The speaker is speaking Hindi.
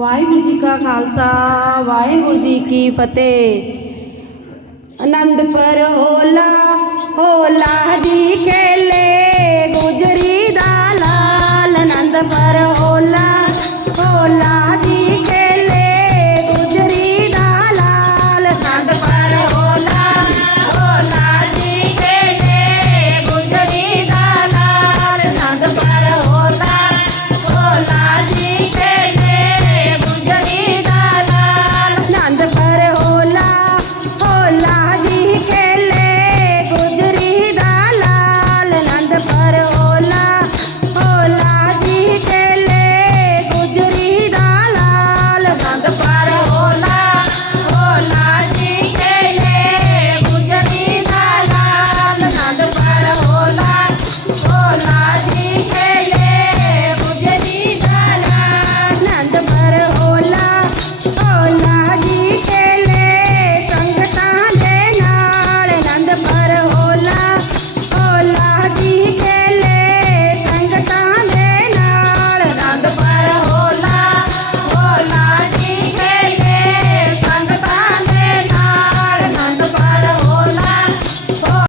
वाहेगुरु जी का खालसा, वाहेगुरु जी की फतेह। आनंदपुर होला होला जी खेले, गुजरी दाल आनंदपुर हो ઓલા.